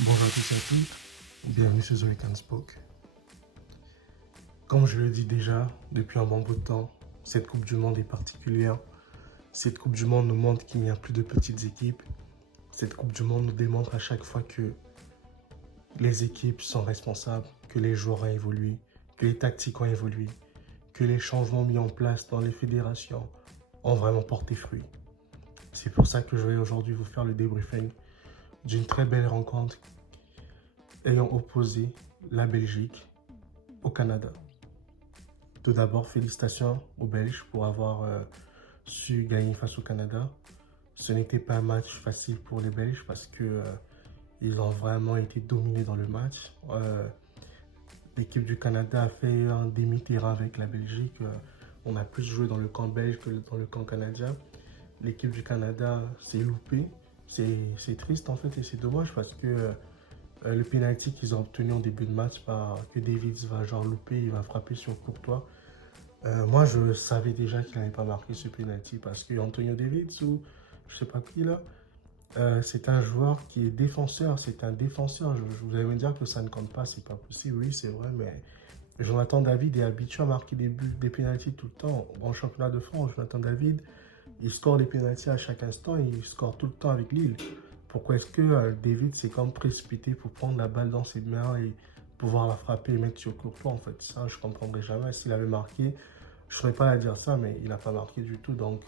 Bonjour à tous et à toutes, bienvenue sur The Weekend Spoke. Comme je le dis déjà depuis un bon bout de temps, cette Coupe du Monde est particulière. Cette Coupe du Monde nous montre qu'il n'y a plus de petites équipes. Cette Coupe du Monde nous démontre à chaque fois que les équipes sont responsables, que les joueurs ont évolué, que les tactiques ont évolué, que les changements mis en place dans les fédérations ont vraiment porté fruit. C'est pour ça que je vais aujourd'hui vous faire le débriefing d'une très belle rencontre ayant opposé la Belgique au Canada. Tout d'abord, félicitations aux Belges pour avoir su gagner face au Canada. Ce n'était pas un match facile pour les Belges parce que ils ont vraiment été dominés dans le match. L'équipe du Canada a fait un demi-terrain avec la Belgique. On a plus joué dans le camp belge que dans le camp canadien. L'équipe du Canada s'est loupée. C'est triste en fait et c'est dommage parce que le penalty qu'ils ont obtenu en début de match, que Davids va genre louper, il va frapper sur Courtois. Moi, je savais déjà qu'il n'avait pas marqué ce penalty parce que Antonio Davids ou je sais pas qui là, c'est un joueur qui est défenseur, c'est un défenseur. Vous allez me dire que ça ne compte pas, c'est pas possible, oui, c'est vrai, mais Jonathan David est habitué à marquer des buts, des penalties tout le temps. En championnat de France, Jonathan David, il score des penalties à chaque instant, il score tout le temps avec Lille. Pourquoi est-ce que David s'est comme précipité pour prendre la balle dans ses mains et pouvoir la frapper et mettre sur Courtois en fait? Ça, je ne comprendrais jamais. S'il avait marqué, je ne serais pas à dire ça, mais il n'a pas marqué du tout. Donc,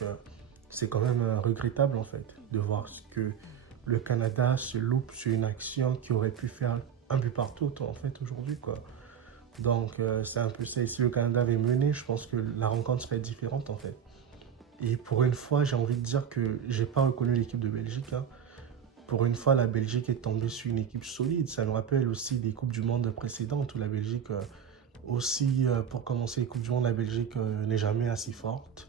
c'est quand même regrettable en fait de voir que le Canada se loupe sur une action qui aurait pu faire un but partout en fait aujourd'hui quoi. Donc, c'est un peu ça. Et si le Canada avait mené, je pense que la rencontre serait différente en fait. Et pour une fois, j'ai envie de dire que j'ai pas reconnu l'équipe de Belgique, hein. Pour une fois, la Belgique est tombée sur une équipe solide. Ça nous rappelle aussi des Coupes du Monde précédentes où la Belgique, pour commencer les Coupes du Monde, la Belgique n'est jamais assez forte.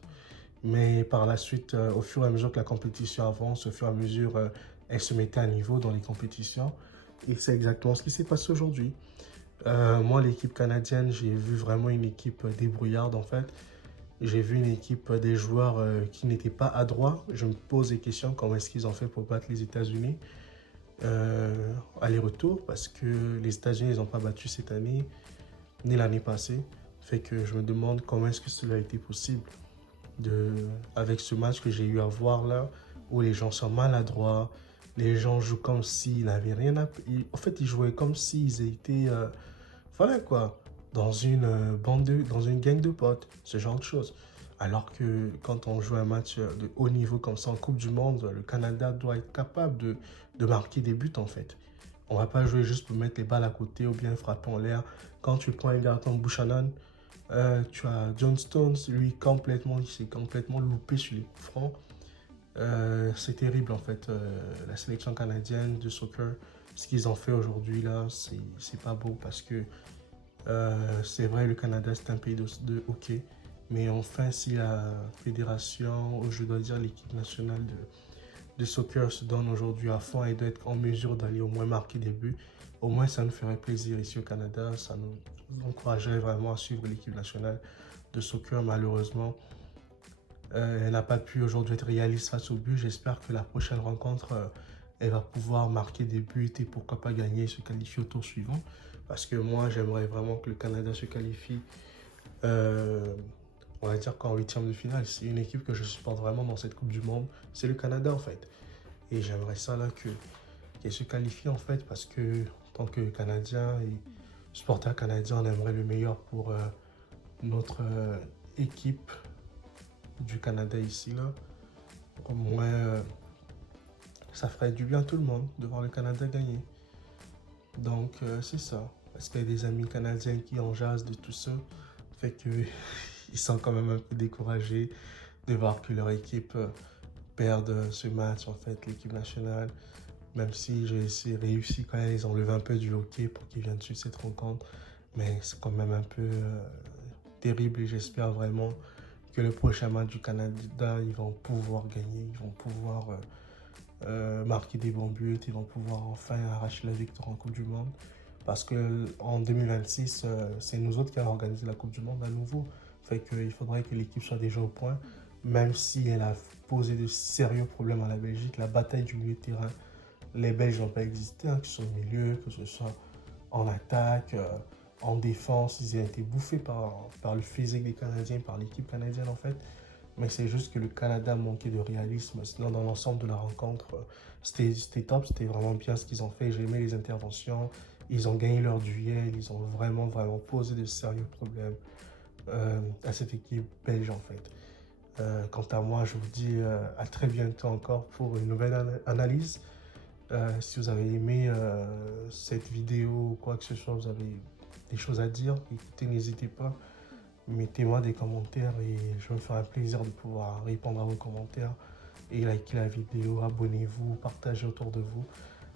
Mais par la suite, au fur et à mesure que la compétition avance, au fur et à mesure, elle se mettait à niveau dans les compétitions. Et c'est exactement ce qui s'est passé aujourd'hui. Moi, l'équipe canadienne, j'ai vu vraiment une équipe débrouillarde en fait. J'ai vu une équipe des joueurs qui n'étaient pas adroits. Je me pose des questions, comment est-ce qu'ils ont fait pour battre les États-Unis aller-retour, parce que les États-Unis, ils n'ont pas battu cette année, ni l'année passée. Fait que je me demande comment est-ce que cela a été possible avec ce match que j'ai eu à voir là, où les gens sont maladroits, les gens jouent comme s'ils n'avaient rien à... En fait, ils jouaient comme s'ils étaient... voilà quoi, dans une dans une gang de potes, ce genre de choses. Alors que quand on joue un match de haut niveau comme ça en Coupe du Monde, le Canada doit être capable de marquer des buts en fait. On va pas jouer juste pour mettre les balles à côté ou bien frapper en l'air. Quand tu prends un gars comme Buchanan, tu as John Stones, lui complètement, il s'est complètement loupé sur les coups francs. C'est terrible en fait, la sélection canadienne de soccer, ce qu'ils ont fait aujourd'hui là, c'est pas beau parce que c'est vrai, le Canada, c'est un pays de hockey. Mais enfin, si la fédération, ou je dois dire l'équipe nationale de soccer se donne aujourd'hui à fond et doit être en mesure d'aller au moins marquer des buts, au moins ça nous ferait plaisir ici au Canada. Ça nous encouragerait vraiment à suivre l'équipe nationale de soccer. Malheureusement, elle n'a pas pu aujourd'hui être réaliste face au but. J'espère que la prochaine rencontre, elle va pouvoir marquer des buts et pourquoi pas gagner et se qualifier au tour suivant. Parce que moi, j'aimerais vraiment que le Canada se qualifie, euh, on va dire qu'en huitième de finale. C'est une équipe que je supporte vraiment dans cette Coupe du Monde. C'est le Canada en fait. Et j'aimerais ça là qu'elle se qualifie en fait parce que en tant que Canadien et supporter canadien, on aimerait le meilleur pour notre équipe du Canada ici là. Au moins, ça ferait du bien à tout le monde de voir le Canada gagner. Donc, c'est ça. Parce qu'il y a des amis canadiens qui en jasent de tout ça. Fait que ils sont quand même un peu découragés de voir que leur équipe perd ce match, en fait, l'équipe nationale. Même si j'ai réussi quand même, ils ont levé un peu du hockey pour qu'ils viennent suivre cette rencontre. Mais c'est quand même un peu terrible et j'espère vraiment que le prochain match du Canada, ils vont pouvoir gagner, ils vont pouvoir marquer des bons buts, ils vont pouvoir enfin arracher la victoire en Coupe du Monde. Parce qu'en 2026, c'est nous autres qui allons organiser la Coupe du Monde à nouveau. Fait qu'il faudrait que l'équipe soit déjà au point, même si elle a posé de sérieux problèmes à la Belgique. La bataille du milieu de terrain Les Belges n'ont pas existé, hein, que ce soit au milieu, que ce soit en attaque, en défense. Ils ont été bouffés par le physique des Canadiens, par l'équipe canadienne en fait. Mais c'est juste que le Canada manquait de réalisme. Sinon, dans l'ensemble de la rencontre, c'était top, c'était vraiment bien ce qu'ils ont fait. J'ai aimé les interventions. Ils ont gagné leur duel, ils ont vraiment posé de sérieux problèmes à cette équipe belge en fait. Quant à moi, je vous dis à très bientôt encore pour une nouvelle analyse. Si vous avez aimé cette vidéo ou quoi que ce soit, vous avez des choses à dire, écoutez, n'hésitez pas. Mettez-moi des commentaires et je me ferai un plaisir de pouvoir répondre à vos commentaires. Et likez la vidéo, abonnez-vous, partagez autour de vous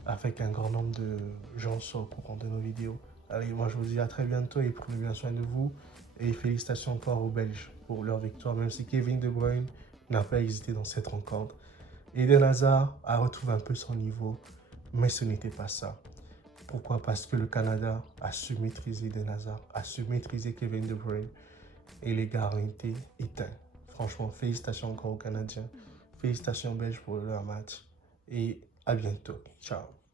afin qu'un grand nombre de gens soient au courant de nos vidéos. Allez, moi je vous dis à très bientôt et prenez bien soin de vous. Et félicitations encore aux Belges pour leur victoire, même si Kevin De Bruyne n'a pas hésité dans cette rencontre. Eden Hazard a retrouvé un peu son niveau, mais ce n'était pas ça. Pourquoi? Parce que le Canada a su maîtriser Eden Hazard, a su maîtriser Kevin De Bruyne. Et les gars ont été éteints. Franchement, félicitations encore aux Canadiens. Félicitations aux Belges pour leur match. Et à bientôt. Ciao.